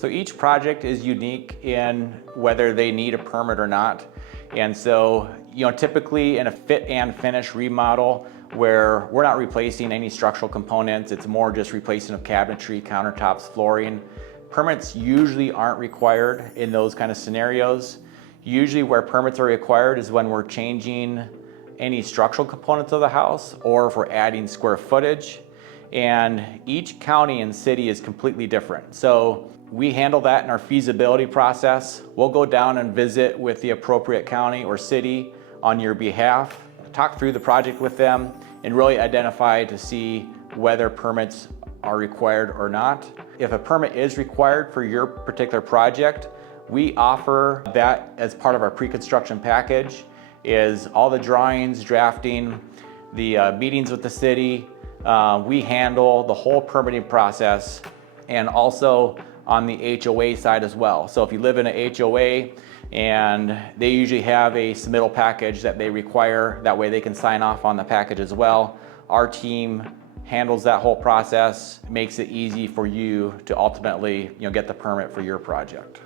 So each project is unique in whether they need a permit or not. And so, typically in a fit and finish remodel where we're not replacing any structural components, it's more just replacing of cabinetry, countertops, flooring. Permits usually aren't required in those kind of scenarios. Usually where permits are required is when we're changing any structural components of the house or if we're adding square footage. And each county and city is completely different. So we handle that in our feasibility process. We'll go down and visit with the appropriate county or city on your behalf, talk through the project with them, and really identify to see whether permits are required or not. If a permit is required for your particular project, we offer that as part of our pre-construction package, is all the drawings, drafting, the meetings with the city. We handle the whole permitting process, and also on the HOA side as well. So if you live in an HOA and they usually have a submittal package that they require, that way they can sign off on the package as well. Our team handles that whole process, makes it easy for you to ultimately get the permit for your project.